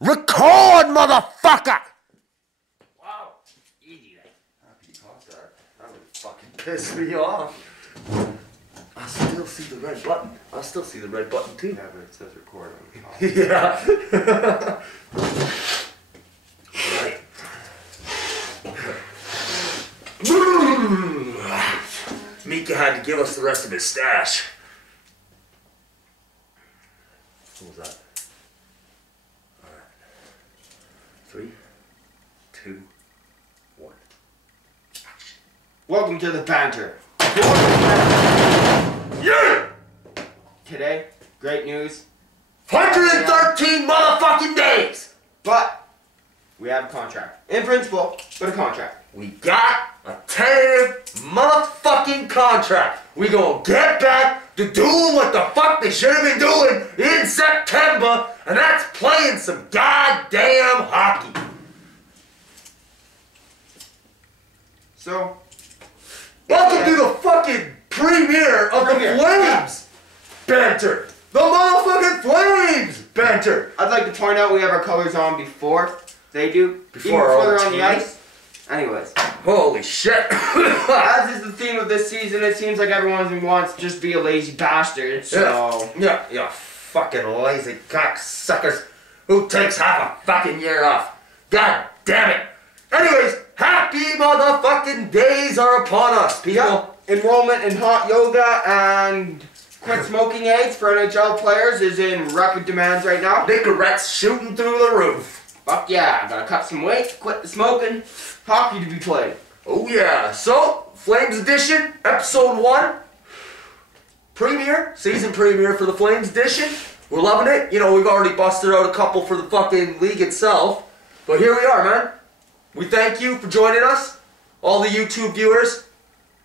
Record, motherfucker! Wow, easy, like. Happy contact. That would fucking piss me off. I still see the red button. I still see the red button too. Yeah, but it says record on the top. Yeah. Right. Mika had to give us the rest of his stash. What was that? Alright. 3, 2, 1. Welcome to the banter. Yeah! Today, great news. 113 motherfucking days! But we have a contract. In principle, but a contract. We got a tentative motherfucking contract. We gonna get back to doing what the fuck they should have been doing in September, and that's playing some goddamn hockey. So, Welcome to the fucking premiere of the Flames banter. The motherfucking Flames banter. I'd like to point out we have our colors on before they do. Before even our they're on the team. ice. Anyways, Holy shit. as is the theme of this season, it seems like everyone wants to just be a lazy bastard. So, Yeah, fucking lazy cocksuckers who takes half a fucking year off. God damn it. Anyways, happy motherfucking days are upon us, people. yeah, enrollment in hot yoga and quit smoking aids for NHL players is in record demands right now. Nicorette's shooting through the roof. Fuck yeah, gotta cut some weight, quit the smoking, hockey to be played. Oh yeah, so, Flames Edition, Episode 1. Premiere, season premiere for the Flames Edition. We're loving it. You know, we've already busted out a couple for the fucking league itself. But here we are, man. We thank you for joining us. All the YouTube viewers,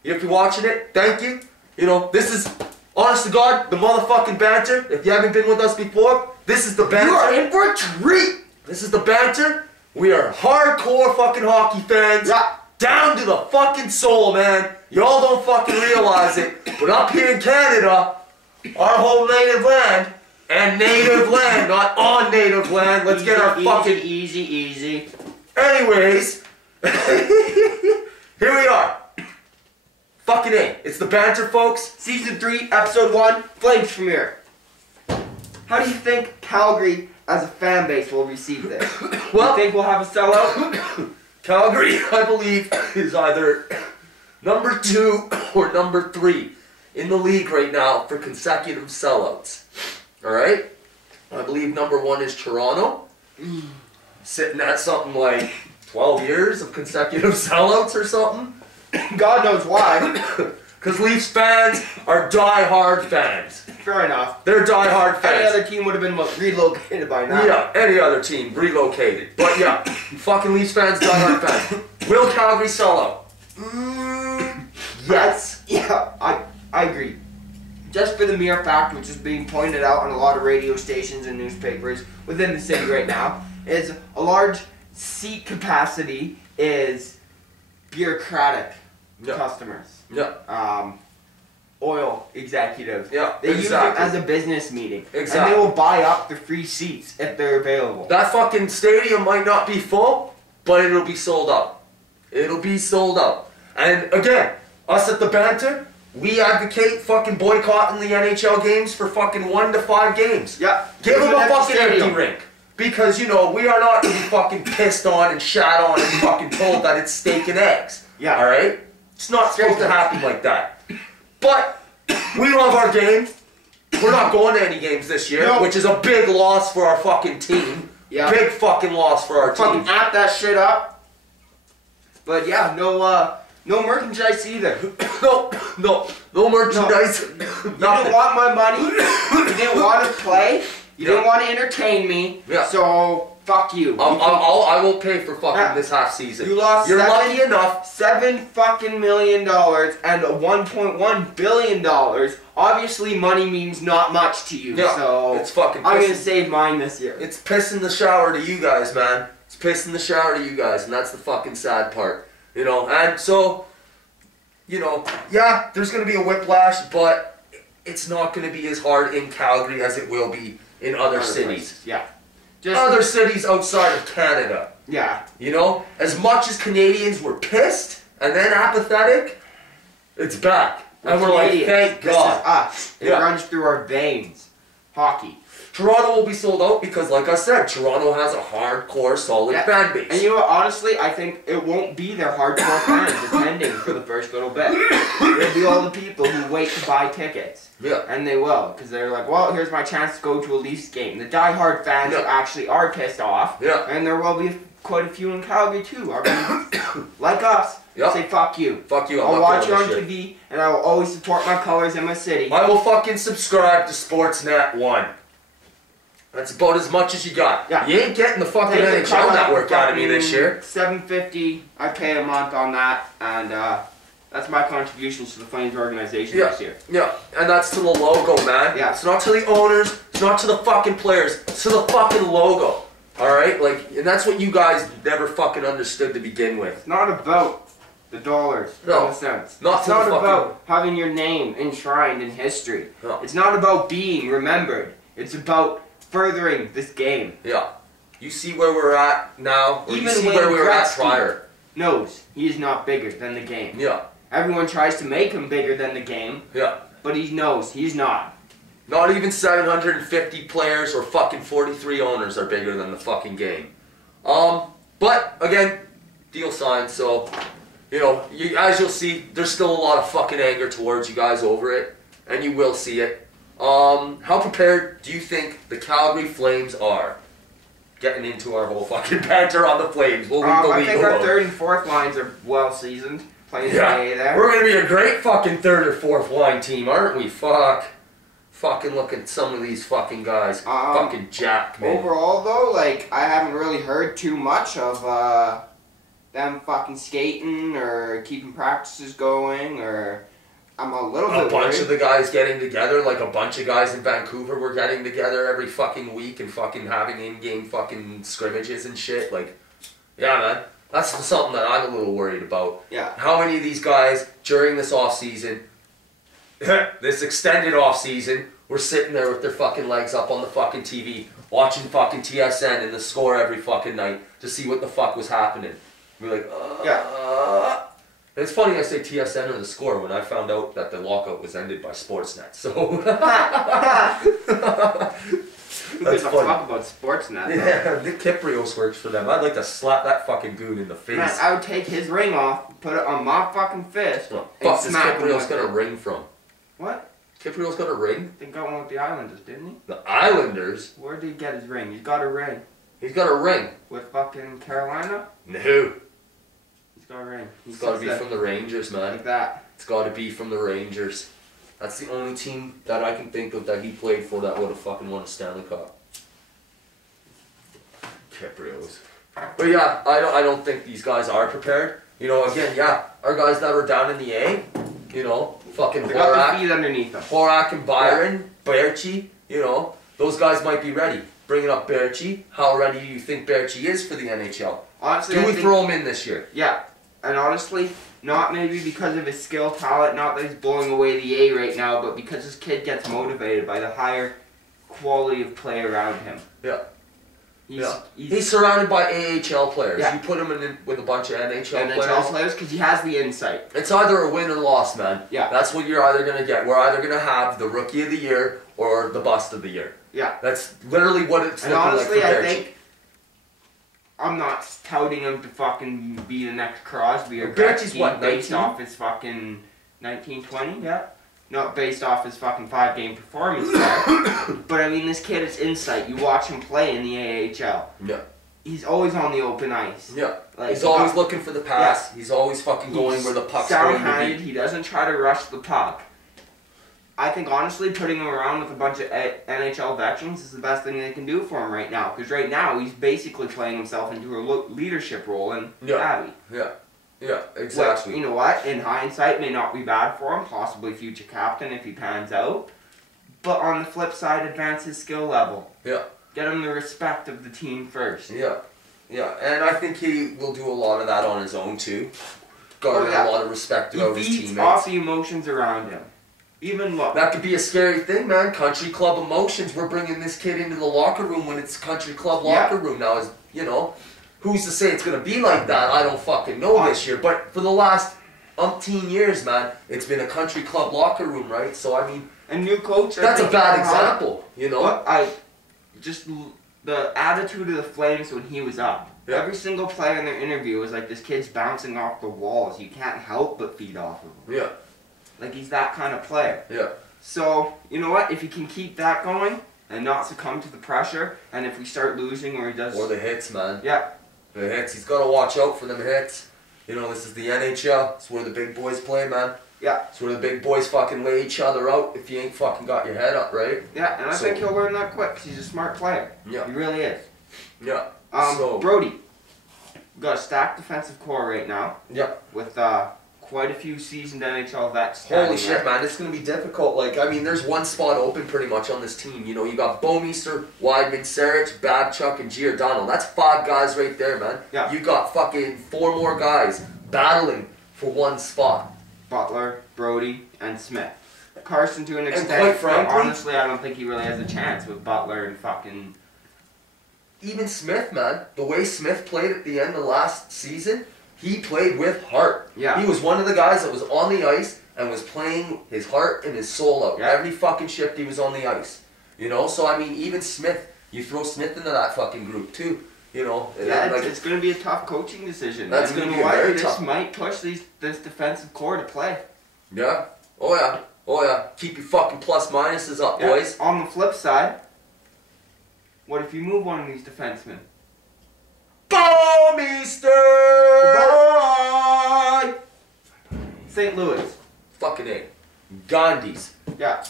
if you're watching it, thank you. You know, this is, honest to God, the motherfucking banter. If you haven't been with us before, this is the banter. You are in for a treat! This is the banter. We are hardcore fucking hockey fans. Yeah. Down to the fucking soul, man. Y'all don't fucking realize it, but up here in Canada, our whole native land, and native land, not on native land. Let's get our fucking... Easy. Anyways, here we are. Fucking A. It's the banter, folks. Season 3, Episode 1, Flames premiere. How do you think Calgary as a fan base will receive this? Well, you think we'll have a sellout? Calgary, I believe, is either number 2 or number 3 in the league right now for consecutive sellouts. Alright? I believe number 1 is Toronto. Sitting at something like 12 years of consecutive sellouts or something. God knows why. Because Leafs fans are die-hard fans. Fair enough. They're die-hard fans. Any other team would have been relocated by now. Yeah, any other team relocated. But yeah, fucking Leafs fans, die-hard fans. Will Calgary sell out? Yes. Yeah, I agree. Just for the mere fact, which is being pointed out on a lot of radio stations and newspapers within the city right now, is a large seat capacity is bureaucratic customers. Yeah. Oil executives. Yeah, They use it as a business meeting. Exactly. And they will buy up the free seats if they're available. That fucking stadium might not be full, but it'll be sold out. It'll be sold out. And again, us at the banter, we advocate fucking boycotting the NHL games for fucking 1 to 5 games. Yeah. Give them a empty fucking stadium. empty rink. Because, you know, we are not to be fucking pissed on and shat on and fucking told that it's steak and eggs. Yeah. Alright? It's not supposed to happen like that. But we love our game. We're not going to any games this year, No. which is a big loss for our fucking team. Yeah. Big fucking loss for our Fucking team. app that shit up. But yeah, no merchandise either. No merchandise. You didn't want my money. You didn't want to play. You didn't want to entertain me. Yeah. So fuck you. I will pay for fucking this half season. You lost. You're lucky enough. $7 million and $1.1 billion. Obviously, money means not much to you. Yeah, so it's fucking I'm gonna pissing. save mine this year. It's pissing the shower to you guys, man. It's pissing the shower to you guys, and that's the fucking sad part. You know, and so, you know, yeah, there's gonna be a whiplash, but it's not gonna be as hard in Calgary as it will be in other cities. Yeah. other cities outside of Canada. Yeah. You know, as much as Canadians were pissed and then apathetic, it's back. And we're like, thank God. This is us. It runs through our veins. Hockey. Toronto will be sold out because, like I said, Toronto has a hardcore, solid fan base. And you know what, honestly, I think it won't be their hardcore fans attending for the first little bit. It'll be all the people who wait to buy tickets. Yeah. And they will, because they're like, well, here's my chance to go to a Leafs game. The die-hard fans who actually are pissed off. Yeah. And there will be quite a few in Calgary, too. I mean, like us. Say, fuck you. Fuck you. I'll watch you on TV, and I will always support my colors and my city. I will fucking subscribe to Sportsnet 1. That's about as much as you got. Yeah. You ain't getting the fucking NHL network out of me this year. $7.50. I pay a month on that, and that's my contributions to the Flames organization this year. Yeah, and that's to the logo, man. Yeah. It's not to the owners. It's not to the fucking players. It's to the fucking logo. All right, like, and that's what you guys never fucking understood to begin with. It's not about the dollars, in a sense. It's not about having your name enshrined in history. No. It's not about being remembered. It's about furthering this game. Yeah. You see where we're at now, or Even you see when where we were at Gretzky prior. knows he is not bigger than the game. Yeah. Everyone tries to make him bigger than the game, Yeah. but he knows he's not. Not even 750 players or fucking 43 owners are bigger than the fucking game. But, again, deal signed, so, you know, as you'll see, there's still a lot of fucking anger towards you guys over it, and you will see it. How prepared do you think the Calgary Flames are? Getting into our whole fucking banter on the Flames. We'll leave the I league think our alone. third and fourth lines are well seasoned. Playing Yeah, there. we're gonna be a great fucking third or fourth line team, aren't we? Fucking look at some of these fucking guys. Fucking jacked, man. Overall, though, like, I haven't really heard too much of them fucking skating or keeping practices going, or I'm a little bit A bunch worried. of the guys getting together, like a bunch of guys in Vancouver were getting together every fucking week and fucking having in-game fucking scrimmages and shit. Like, yeah, man. That's something that I'm a little worried about. Yeah. How many of these guys during this off-season, this extended off-season, were sitting there with their fucking legs up on the fucking TV, watching fucking TSN and the score every fucking night to see what the fuck was happening. We're like, It's funny I say TSN or the score when I found out that the lockout was ended by Sportsnet. So that's funny. Talk about Sportsnet. Yeah, Nick Kiprios works for them. I'd like to slap that fucking goon in the face. Man, I would take his ring off, put it on my fucking fist, What and the fuck does smack him Kiprios with got a it. ring from? What? Kiprios got a ring? He got one with the Islanders, didn't he? The Islanders? Where did he get his ring? He's got a ring. He's got a ring. With fucking Carolina? No. He's got a ring. It's got to be from the Rangers, man. Like that. It's got to be from the Rangers. That's the only team that I can think of that he played for that would have fucking won a Stanley Cup. Kiprios. But yeah, I don't think these guys are prepared. You know, again, yeah, our guys that are down in the A, you know, fucking They got their feet underneath them. Horak and Byron, Berchi, you know, those guys might be ready. Bringing up Berchi, how ready do you think Berchi is for the NHL? Honestly, Do we throw him in this year? Yeah, and honestly, not maybe because of his skill, talent, not that he's blowing away the A right now, but because this kid gets motivated by the higher quality of play around him. Yeah. He's He's surrounded by AHL players. Yeah. You put him in with a bunch of NHL players because he has the insight. It's either a win or loss, man. Yeah. That's what you're either going to get. We're either going to have the Rookie of the Year or the Bust of the Year. Yeah. That's literally what it's And looking honestly, like for I Berchi. think I'm not touting him to fucking be the next Crosby or Berchi's Gretzky what, based 19? off his fucking 1920. Yeah. Not based off his fucking 5-game performance there. But I mean, this kid is insight. You watch him play in the AHL. Yeah. He's always on the open ice. Yeah. Like, He's always looking for the pass. Yeah. He's always fucking going where the puck's going to sound-handed. be. He doesn't try to rush the puck. I think, honestly, putting him around with a bunch of NHL veterans is the best thing they can do for him right now. Because right now, he's basically playing himself into a leadership role in Abby. Yeah. Yeah, exactly. Which, you know what? In hindsight, may not be bad for him. Possibly future captain if he pans out. But on the flip side, advance his skill level. Yeah. Get him the respect of the team first. Yeah. Yeah, and I think he will do a lot of that on his own, too. Garner a lot of respect about his He teammates. feeds off the emotions around him. Even look. That could be a scary thing, man. Country club emotions. We're bringing this kid into the locker room when it's country club locker room now. Is who's to say it's gonna be like that? I don't fucking know this year. But for the last umpteen years, man, it's been a country club locker room, right? So I mean, a new coach. That's a bad example, But the attitude of the Flames when he was up. Yeah. Every single player in their interview was like, this kid's bouncing off the walls. You can't help but feed off of him. Yeah. Like, he's that kind of player. Yeah. So, you know what? If he can keep that going and not succumb to the pressure, and if we start losing or he does... Or the hits, man. Yeah. The hits. He's got to watch out for them hits. This is the NHL. It's where the big boys play, man. Yeah. It's where the big boys fucking lay each other out if you ain't fucking got your head up, right? Yeah, and I think he'll learn that quick because he's a smart player. Yeah. He really is. Yeah. Brody. We've got a stacked defensive core right now. Yeah. With quite a few seasoned NHL vets. Holy shit, man. It's going to be difficult. There's one spot open pretty much on this team. You got Bouwmeester, Weidman, Sarich, Babchuk, and Giordano. That's 5 guys right there, man. Yeah. You got fucking 4 more guys battling for one spot. Butler, Brody, and Smith. Carson to an extent, quite frankly, but honestly, I don't think he really has a chance with Butler and fucking... Even Smith, man. The way Smith played at the end of last season, he played with heart. Yeah. He was one of the guys that was on the ice and was playing his heart and his soul out. Yeah. Every fucking shift he was on the ice. So, I mean, even Smith, you throw Smith into that fucking group, too. Yeah, it's going to be a tough coaching decision. That's going to be very tough. This might push this defensive core to play. Yeah. Oh, yeah. Oh, yeah. Keep your fucking plus minuses up, boys. On the flip side, what if you move one of these defensemen? Bouwmeester! Bye! St. Louis. Fucking A. Gandhi's. Yeah.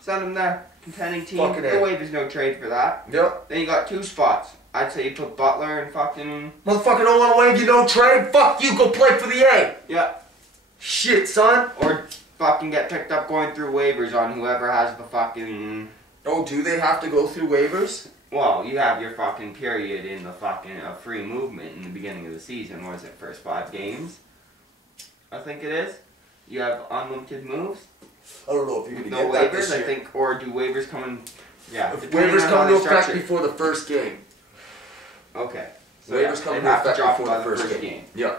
Send them there. Contending team. Fucking A. No way there's no trade for that. Yep. Then you got 2 spots. I'd say you put Butler and fucking... Motherfucker don't want to waive you no trade. Fuck you, go play for the A. Yeah. Shit, son. Or fucking get picked up going through waivers on whoever has the fucking... Oh, do they have to go through waivers? Well, you have your fucking period in the fucking free movement in the beginning of the season. What is it, first 5 games? I think it is. You have unlimited moves. I don't know if you're going to No get that waivers, this year. I think, or do waivers come in... Yeah. If waivers come into effect before the first game. Okay. So waivers come into effect before the first game. Yeah.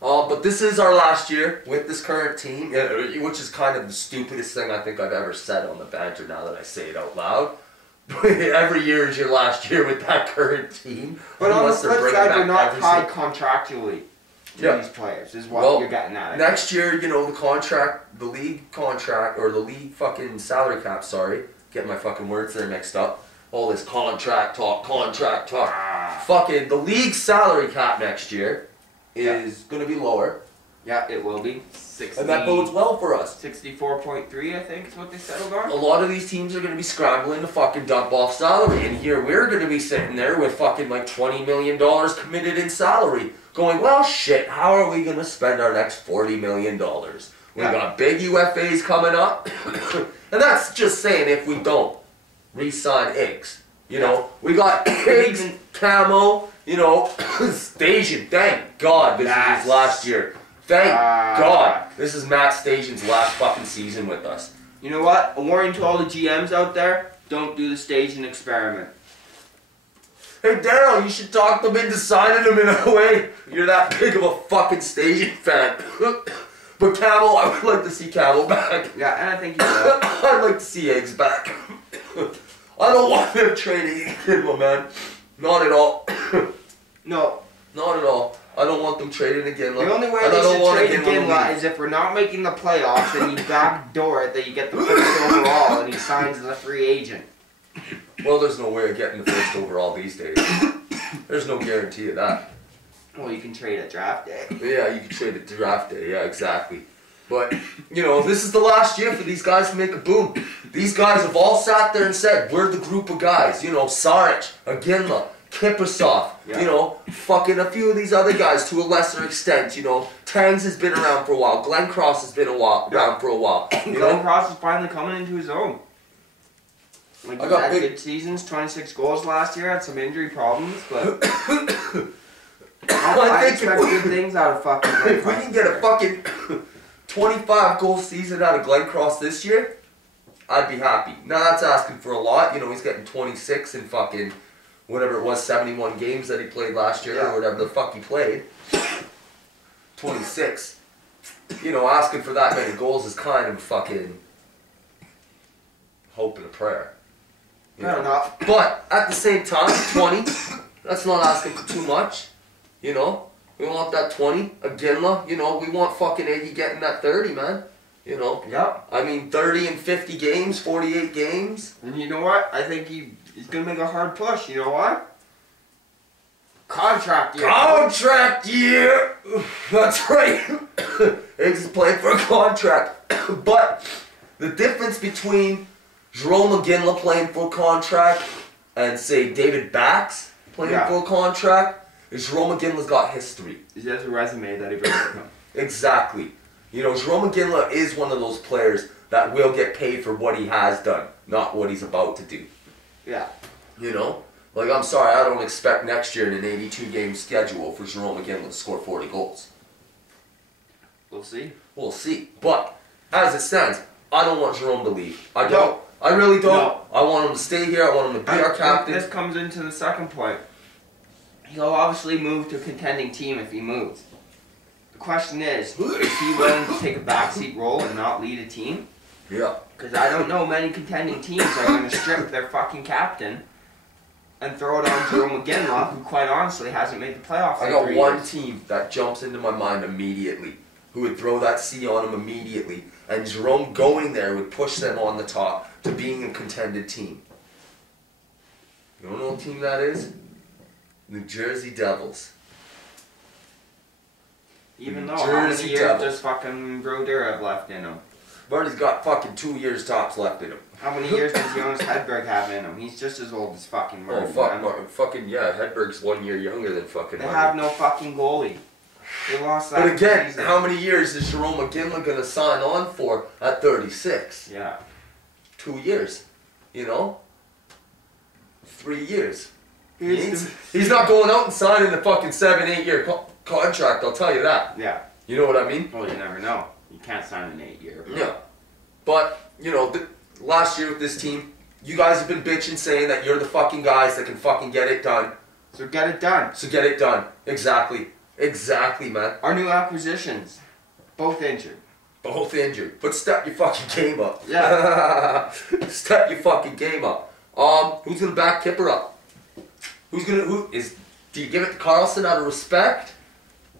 But this is our last year with this current team, which is kind of the stupidest thing I think I've ever said on the banter now that I say it out loud. Every year is your last year with that current team. But on the flip side, they're not tied contractually to these players, is what you're getting at. Next year, the league contract, or the league fucking salary cap, getting my fucking words there mixed up. All this contract talk. Fucking, the league salary cap next year is going to be lower. Yeah, it will be. 60, and that bodes well for us. 64.3, I think, is what they settled on. A lot of these teams are going to be scrambling to fucking dump off salary. And here we're going to be sitting there with fucking like $20 million committed in salary. Going, well, shit, how are we going to spend our next $40 million? We got big UFAs coming up. And that's just saying if we don't re-sign Iggs. We got Iggs, Camo, Station. Thank God this is his last year. Thank God this is Matt Station's last fucking season with us. You know what? A warning to all the GMs out there, don't do the Station experiment. Hey Daryl, you should talk them into signing him in a way. You're that big of a fucking Station fan. But Camo, I would like to see Camo back. Yeah, and I think you will. I'd like to see Eggs back. I don't want them trading Iginla, man. Not at all. No. Not at all. I don't want them trading Iginla. The only way they should trade Iginla is if we're not making the playoffs and you backdoor it that you get the first overall and he signs as a free agent. Well, there's no way of getting the first overall these days. There's no guarantee of that. Well, you can trade at draft day. Yeah, you can trade at draft day. Yeah, exactly. But, this is the last year for these guys to make a boom. These guys have all sat there and said, we're the group of guys. Sarich, Iginla, Kiprusoff, fucking a few of these other guys to a lesser extent. Tangs has been around for a while. Glenn Cross has been around for a while. Glenn Cross is finally coming into his own. Like, he had good seasons, 26 goals last year, had some injury problems, but... I expect good things out of fucking Glenn If we can get a fucking 25 goal season out of Glen Cross this year, I'd be happy. Now that's asking for a lot. You know, he's getting 26 in fucking whatever it was, 71 games that he played last year or whatever the fuck he played. 26. You know, asking for that many goals is kind of fucking hope and a prayer. Fair enough. But at the same time, 20, that's not asking for too much. You know, we want that 20. Aginla, you know, we want fucking Iggy getting that 30, man. You know? Yep. I mean, 30 and 50 games, 48 games. And you know what? I think he's going to make a hard push. You know what? Contract year. Contract year! That's right. Iggy's playing for a contract. But the difference between Jerome Aginla playing for a contract and, say, David Bax playing for a contract is Jerome Aginla's got history. He has a resume that he brings with him. Exactly. You know, Jerome Aginla is one of those players that will get paid for what he has done, not what he's about to do. Yeah. You know? Like, I'm sorry, I don't expect next year in an 82-game schedule for Jerome Aginla to score 40 goals. We'll see. We'll see. But, as it stands, I don't want Jerome to leave. I don't. No. I really don't. No. I want him to stay here. I want him to be our captain. This comes into the second point. He'll obviously move to a contending team if he moves. The question is he willing to take a backseat role and not lead a team? Yeah. Because I don't know many contending teams are going to strip their fucking captain and throw it on Jerome Aginla, who quite honestly hasn't made the playoffs. I got one team that jumps into my mind immediately, who would throw that C on him immediately, and Jerome going there would push them on the top to being a contended team. You don't know what team that is? New Jersey Devils. Even though how many years does fucking Brodeur have left in him? Marty's got fucking 2 years tops left in him. How many years does Jonas Hedberg have in him? He's just as old as fucking Martin. Oh, fuck, Martin. Fucking, yeah, Hedberg's 1 year younger than fucking They Martin. have no fucking goalie. They lost that. But again, how many years is Jerome Aginla going to sign on for at 36? Yeah. 2 years. You know? 3 years. He's not going out and signing a fucking 7-8 year contract, I'll tell you that. Yeah. You know what I mean? Well, you never know. You can't sign an 8 year. Yeah. But, you know, last year with this team, you guys have been bitching saying that you're the fucking guys that can fucking get it done. So get it done. So get it done. Exactly. Exactly, man. Our new acquisitions, both injured. Both injured. But step your fucking game up. Yeah. Step your fucking game up. Who's gonna back Kipper up? Do you give it to Carlson out of respect?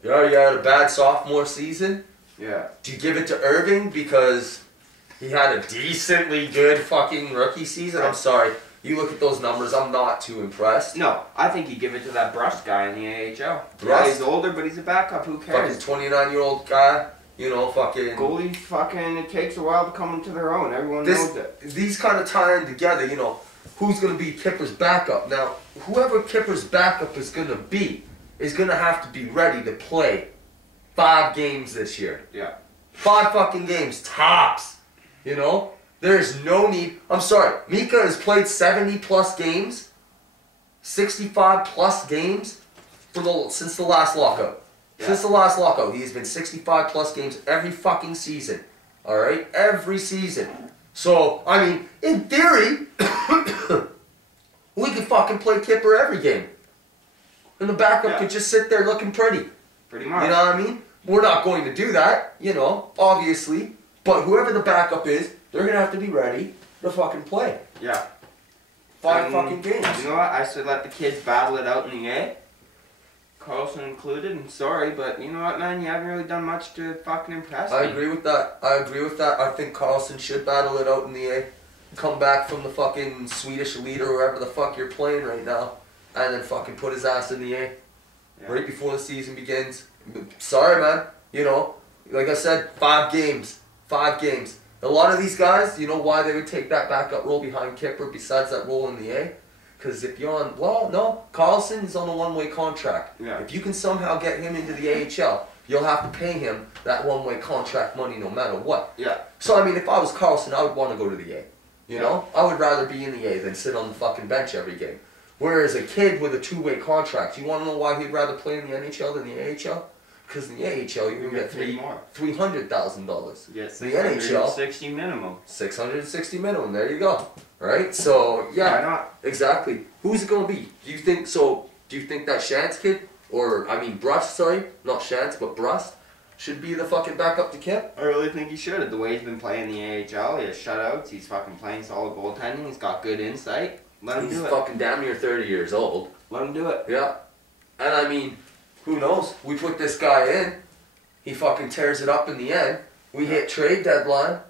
You already had a bad sophomore season. Yeah. Do you give it to Irving because he had a decently good fucking rookie season? I'm sorry. You look at those numbers, I'm not too impressed. No, I think you give it to that Brust guy in the AHL. Brust? Yeah, he's older, but he's a backup. Who cares? Fucking 29-year-old guy, you know, fucking... Goalies fucking, it takes a while to come into their own. Everyone knows it. These kind of tie in together, you know. Who's going to be Kipper's backup? Now, whoever Kipper's backup is going to be is going to have to be ready to play 5 games this year. Yeah. 5 fucking games, tops. You know? There's no need. I'm sorry. Mika has played 70 plus games, 65 plus games since the last lockout. Yeah. Since the last lockout, he has been 65 plus games every fucking season. Alright? Every season. So, I mean, in theory, we could fucking play Kipper every game. And the backup could just sit there looking pretty. Pretty much. You know what I mean? We're not going to do that, you know, obviously. But whoever the backup is, they're going to have to be ready to fucking play. Yeah. 5 fucking games. You know what? I should let the kids battle it out in the A. Carlson included, and sorry, but you know what, man? You haven't really done much to fucking impress me. I agree with that. I think Carlson should battle it out in the A. Come back from the fucking Swedish elite or wherever the fuck you're playing right now, and then fucking put his ass in the A. Yeah. Right before the season begins. Sorry, man. You know, like I said, 5 games. 5 games. A lot of these guys, you know why they would take that backup role behind Kipper besides that role in the A? Because if you're on, well, no, Carlson is on a one-way contract. Yeah. If you can somehow get him into the AHL, you'll have to pay him that one-way contract money no matter what. Yeah. So, I mean, if I was Carlson, I would want to go to the A. You know? I would rather be in the A than sit on the fucking bench every game. Whereas a kid with a 2-way contract, you want to know why he'd rather play in the NHL than the AHL? Because in the AHL you can get more. $300,000. Yes, The NHL 60 minimum. 660 minimum. There you go. Right. So yeah. Why not? Exactly. Who's it gonna be? Do you think so? Do you think that Shantz kid, or I mean Brust? Sorry, not Shantz, but Brust, should be the fucking backup to Kip? I really think he should. The way he's been playing the AHL, he has shutouts. He's fucking playing solid goaltending. He's got good insight. Let him do it. He's fucking damn near 30 years old. Let him do it. Yeah. And I mean, who knows? We put this guy in. He fucking tears it up in the end. We hit trade deadline.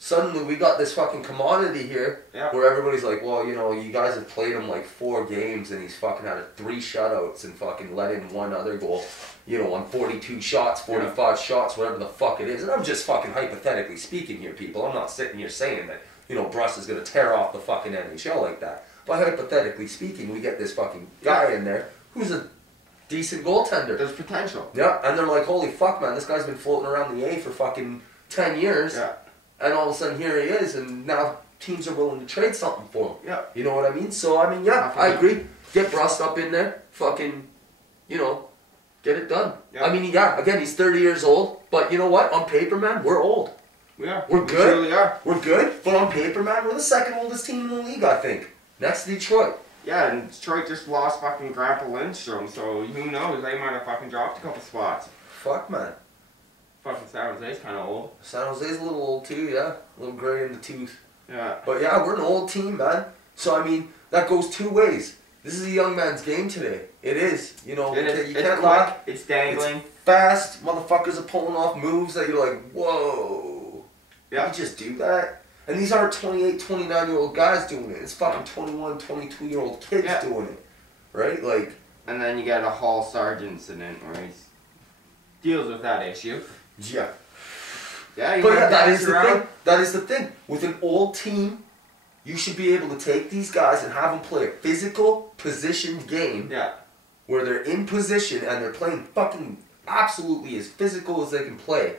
Suddenly we got this fucking commodity here where everybody's like, well, you know, you guys have played him like 4 games and he's fucking had 3 shutouts and fucking let in 1 other goal, you know, on 42 shots, 45 shots, whatever the fuck it is. And I'm just fucking hypothetically speaking here, people. I'm not sitting here saying that, you know, Brust is going to tear off the fucking NHL like that. But hypothetically speaking, we get this fucking guy in there who's a decent goaltender. There's potential. Yeah, and they're like, holy fuck, man, this guy's been floating around the A for fucking 10 years. Yeah. And all of a sudden, here he is, and now teams are willing to trade something for him. Yeah. You know what I mean? So, I mean, yeah, I agree. Get Brust up in there. Fucking, you know, get it done. Yeah. I mean, yeah, again, he's 30 years old. But you know what? On paper, man, we're old. We are. We're good. We really are. We're good. But on paper, man, we're the 2nd oldest team in the league, I think. Next to Detroit. Yeah, and Detroit just lost fucking Grandpa Lindstrom, so who knows? They might have fucking dropped a couple spots. Fuck, man. Fucking San Jose's kind of old. San Jose's a little old, too, yeah. A little gray in the tooth. Yeah. But yeah, we're an old team, man. So, I mean, that goes 2 ways. This is a young man's game today. It is. You know, It is. you It's can't quick. lie. It's dangling. It's fast. Motherfuckers are pulling off moves that you're like, whoa. Yeah. You just do that? And these aren't 28, 29-year-old guys doing it. It's fucking 21, 22-year-old kids doing it. Right? Like. And then you get a Hall Sarge incident where he deals with that issue. Yeah. Yeah, but yeah, that is the thing. That is the thing. With an old team, you should be able to take these guys and have them play a physical, positioned game. Yeah. Where they're in position and they're playing fucking absolutely as physical as they can play.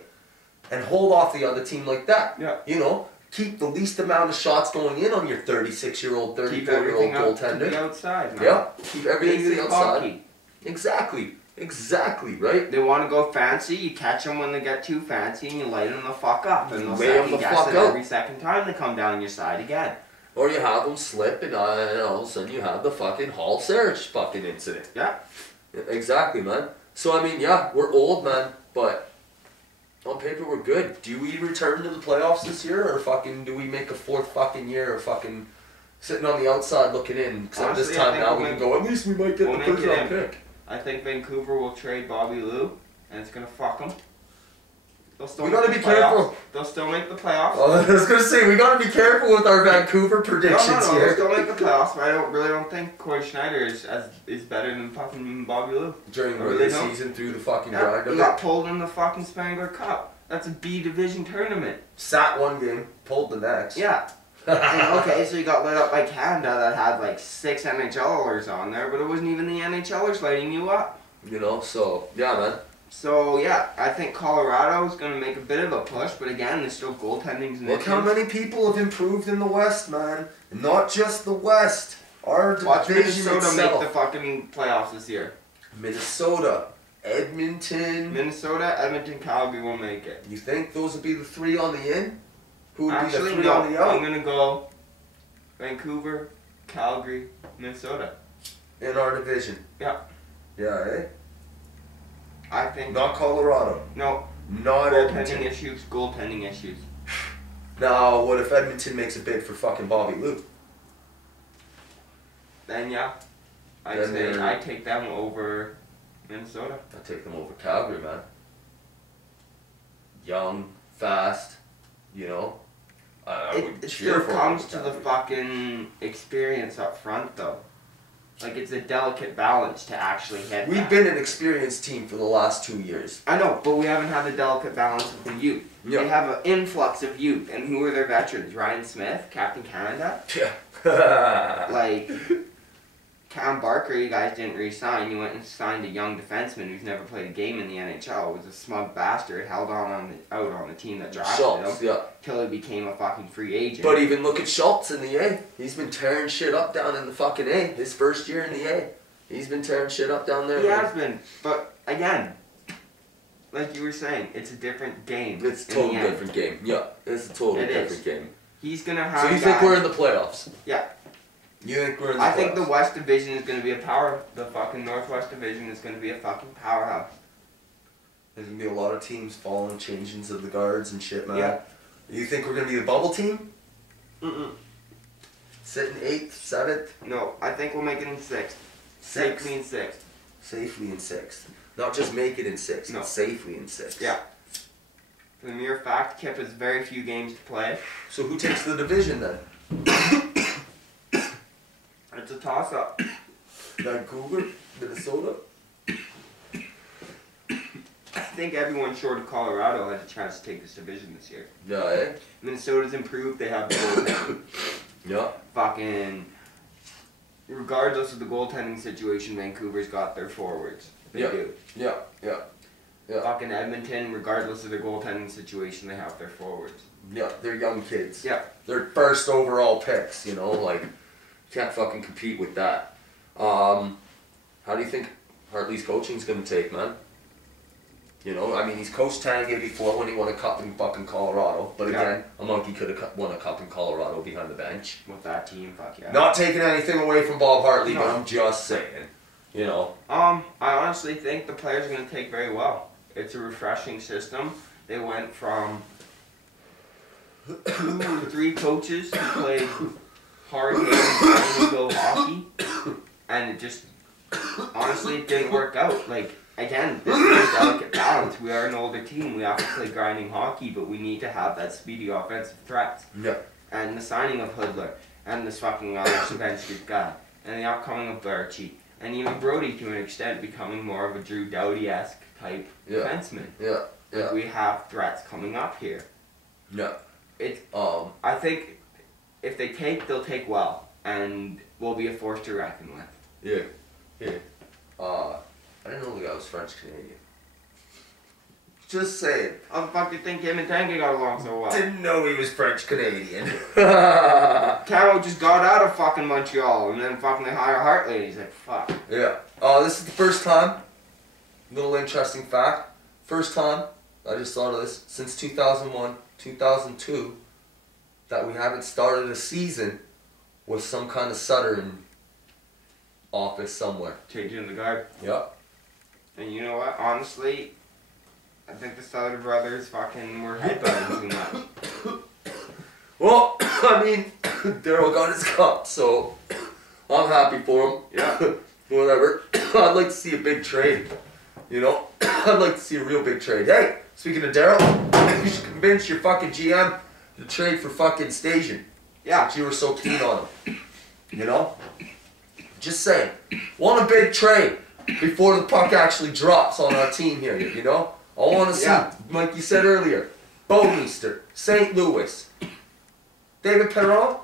And hold off the other team like that. Yeah. You know, keep the least amount of shots going in on your 36-year-old, 34-year-old goaltender. Keep the outside, man. Yeah. Keep everything to the outside. Hockey. Exactly. Exactly, right? They want to go fancy, you catch them when they get too fancy and you light them the fuck up. And they'll Lay 'em the second fuck guess it up. every second time they come down your side again. Or you have them slip and all of a sudden you have the fucking Hall Sarge fucking incident. Yeah. Exactly, man. So, I mean, yeah, we're old, man, but on paper we're good. Do we return to the playoffs this year, or fucking do we make a 4th fucking year of fucking sitting on the outside looking in? Except Honestly, this time now we we'll can go, at least we might get the make first it round in. pick. I think Vancouver will trade Bobby Lou, and it's going to fuck them. They'll still We make gotta the be playoffs. careful. They'll still make the playoffs. Oh, I was gonna say, we gotta be careful with our Vancouver predictions No, here. they'll still make the playoffs, but I really don't think Corey Schneider is better than fucking Bobby Lou. During the really regular season, through the fucking Yeah, grind he of got it. pulled in the fucking Spangler Cup. That's a B division tournament. Sat one game, pulled the next. Yeah. And, okay, so you got lit up by Canada that had like 6 NHLers on there, but it wasn't even the NHLers lighting you up. You know, so, yeah, man. So, yeah, I think Colorado is going to make a bit of a push, but again, there's still goaltending's an Look issue. how many people have improved in the West, man. Not just the West. Our Watch division Minnesota itself. make the fucking playoffs this year. Minnesota, Edmonton. Minnesota, Edmonton, Calgary will make it. You think those would be the 3 on the in? Who would Actually, be the 3 no. on the out? I'm going to go Vancouver, Calgary, Minnesota. In our division. Yeah. Yeah, eh? I think... Not Colorado. No. Not Edmonton. Goaltending issues. Now, what if Edmonton makes a bid for fucking Bobby Lou? Then, yeah. I'd take them over Minnesota. I'd take them over Calgary, man. Young, fast, you know. I would It cheer still for comes them to over the Calgary. fucking experience up front, though. Like, it's a delicate balance to actually hit We've that. been an experienced team for the last 2 years. I know, but we haven't had the delicate balance of the youth. Yeah. They have an influx of youth, and who are their veterans? Ryan Smith, Captain Canada? Yeah. Like, Cam Barker, you guys didn't re-sign. You went and signed a young defenseman who's never played a game in the NHL. Was a smug bastard, held out on the team that drafted Schultz, him yeah. till he became a fucking free agent. But even look at Schultz in the A. He's been tearing shit up down in the fucking A. His first year in the A. He's been tearing shit up down there. He has been, but again, like you were saying, it's a different game. It's a total different game. Yeah, it's a totally different game. He's gonna have. So you think we're in the playoffs? Yeah. You think we're in the playoffs? I think the West Division is gonna be a power. The fucking Northwest Division is gonna be a fucking powerhouse. There's gonna be a lot of teams following changings of the guards and shit, man. Yeah. You think we're gonna be the bubble team? Mm-mm. Sitting 8th, 7th? No, I think we'll make it in 6th. Safely in 6th. Safely in 6th. Not just make it in 6th, no. safely in 6th. Yeah. For the mere fact, Kip has very few games to play. So who takes the division then? It's a toss-up. Vancouver? Minnesota? I think everyone short of Colorado has a chance to take this division this year. Yeah, eh? Minnesota's improved. They have the goaltending. Yeah. Fucking... Regardless of the goaltending situation, Vancouver's got their forwards. They do. Yeah. Fucking Edmonton, regardless of their goaltending situation, they have their forwards. Yeah, they're young kids. Yeah. They're first overall picks, you know, like, can't fucking compete with that. How do you think Hartley's coaching's gonna take, man? You know, I mean, he's coached Tanguay before when he won a cup in fucking Colorado. But again, a monkey could have won a cup in Colorado behind the bench. With that team, fuck yeah. Not taking anything away from Bob Hartley, No. but I'm just saying, you know. I honestly think the players are going to take very well. It's a refreshing system. They went from 2 or 3 coaches who played hard-hitting, go hockey, and it just, honestly, it didn't work out. Like, again, this is a delicate balance. We are an older team. We have to play grinding hockey, but we need to have that speedy offensive threat. Yeah. And the signing of Hoodler, and this fucking Savage Street guy, and the upcoming of Berchi, and even Brody to an extent becoming more of a Drew Doughty-esque type defenseman. Yeah. Like, we have threats coming up here. Yeah. I think if they take, they'll take well, and we'll be a force to reckon with. Yeah. I didn't know the guy was French-Canadian. Just saying. How the fuck do you think him and Tanguay got along so well? Didn't know he was French-Canadian. Camo just got out of fucking Montreal, and then fucking they hire Hartley, and he's like, fuck. Yeah. This is the first time, little interesting fact, first time, I just thought of this, since 2001, 2002, that we haven't started a season with some kind of Sutter in office somewhere. Changing the guard. Yep. And you know what? Honestly, I think the Sutter brothers fucking were headbutting too much. Well, I mean, Daryl got his cup, so I'm happy for him. Yeah. Whatever. I'd like to see a big trade. You know? I'd like to see a real big trade. Hey, speaking of Daryl, you should convince your fucking GM to trade for fucking Station. Yeah. Since you were so keen on him. You know? Just saying. Want a big trade before the puck actually drops on our team here, you know? I want to see, like you said earlier, Bouwmeester, St. Louis, David Perron.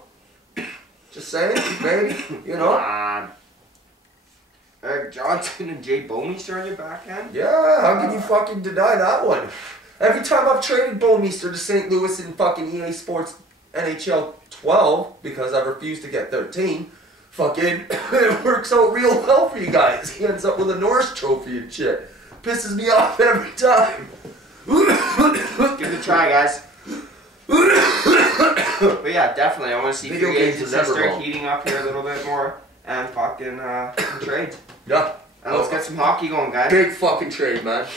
Just saying, maybe, you know? Eric Johnson and Jay Bouwmeester on your backhand? Yeah, how can you fucking deny that one? Every time I've traded Bouwmeester to St. Louis in fucking EA Sports NHL 12, because I've refused to get 13, fucking, it works out real well for you guys. He ends up with a Norris trophy and shit. Pisses me off every time. Give it a try, guys. But yeah, definitely. I want to see Video free games agency are never start wrong. heating up here a little bit more and fucking trades. Yeah. And let's get some hockey going, guys. Big fucking trade, man.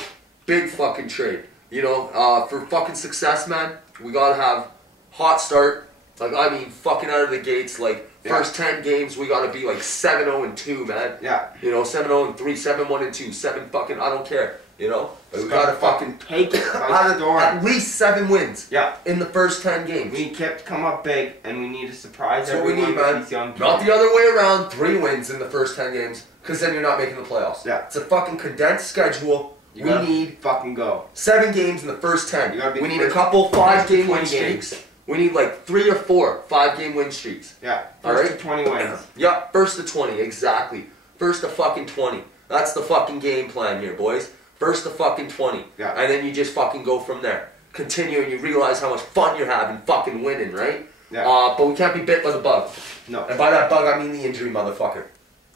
Big fucking trade. You know, for fucking success, man, we gotta have hot start. Like, I mean, fucking out of the gates, like, first 10 games, we gotta be like 7-0-2, man. Yeah. You know, 7-0-3, 7-1-2, 7 fucking, I don't care. You know? Like, we gotta fucking take it by storm. At least 7 wins. Yeah. In the first 10 games. We need Kip to come up big, and we need to surprise That's what we everyone need, with man. these young kids. Not the other way around. 3 wins in the first 10 games, because then you're not making the playoffs. Yeah. It's a fucking condensed schedule. We need fucking go. 7 games in the first 10. You gotta be We need first- a couple 5-game win 20 games. streaks. We need like 3 or 4 5-game win streaks. Yeah. All First right? to 20 wins. Yeah, first to 20, exactly. First to fucking 20. That's the fucking game plan here, boys. First to fucking 20. Yeah. And then you just fucking go from there. Continue and you realize how much fun you're having fucking winning, right? Yeah. But we can't be bit by the bug. No. And by that bug, I mean the injury, motherfucker.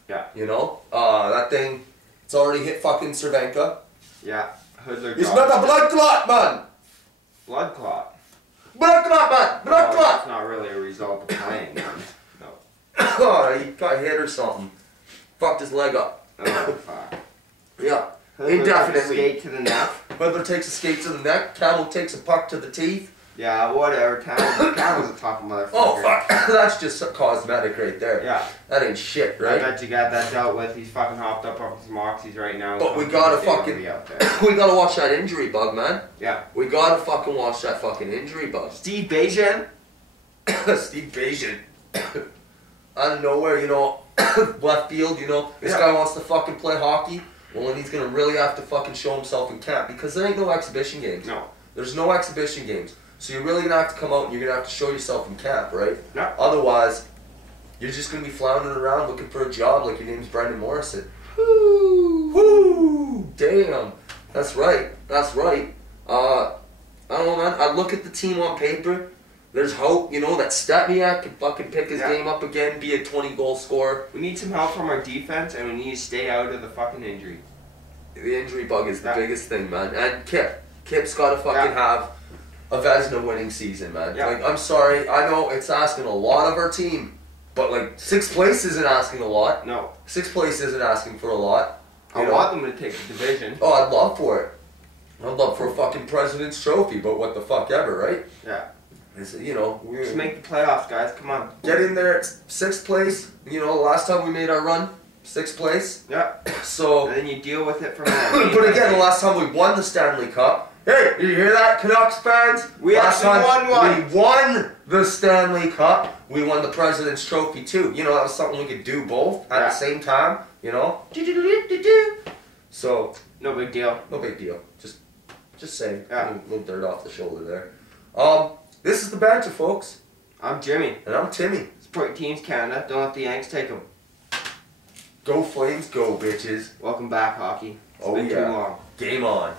Yeah. You know? That thing, it's already hit fucking Cervenka. Yeah. Hoodler It's drops not a blood clot, man. blood clot. Blood clot, man. Blood No, clot. that's not really a result of playing, man. No. Oh, he got hit or something. Fucked his leg up. Oh, fuck. Yeah. Hoodler Indefinitely. takes a skate to the neck. Hoodler takes a skate to the neck. Camel takes a puck to the teeth. Yeah, whatever. Camel's a tough motherfucker. Oh, fuck. That's just cosmetic right there. Yeah. That ain't shit, I right? bet you got that dealt with. He's fucking hopped up on some oxys right now. But we gotta fucking... be out there. We gotta watch that injury bug, man. Yeah. We gotta fucking watch that fucking injury bug. Steve Bajan. Steve Bajan. Out of nowhere, you know, left field, you know, this Yeah. guy wants to fucking play hockey. Well, then he's gonna really have to fucking show himself in camp because there ain't no exhibition games. No. There's no exhibition games. So you're really gonna have to come out and you're gonna have to show yourself in camp, right? Yeah. Otherwise, you're just gonna be floundering around looking for a job like your name's Brendan Morrison. Woo! Woo! Damn. That's right. That's right. I don't know, man. I look at the team on paper. There's hope, you know, that Stepniak can fucking pick his game up again, be a 20-goal scorer. We need some help from our defense, and we need to stay out of the fucking injury. The injury bug is the biggest thing, man. And Kip's got to fucking have a Vezina winning season, man. Yeah. Like, I'm sorry, I know it's asking a lot of our team, but like 6th place isn't asking a lot. No. 6th place isn't asking for a lot. I want them to take the division. Oh, I'd love for it. I'd love for a fucking President's Trophy, but what the fuck ever, right? Yeah. It's, you know, Just make the playoffs, guys. Come on. get in there at 6th place. You know, last time we made our run, 6th place. Yeah. So, And then you deal with it from there. but again, the last time we won the Stanley Cup. Hey, did you hear that, Canucks fans? We last actually time won one. we won the Stanley Cup. We won the President's Trophy too. You know, that was something we could do both at the same time. You know. So No big deal. no big deal. Just saying. Yeah. A little dirt off the shoulder there. This is the banter, folks, I'm Jimmy. and I'm Timmy. Support Teams Canada. Don't let the Yanks take them. Go Flames, go bitches. Welcome back, hockey. It's been too long. Game on.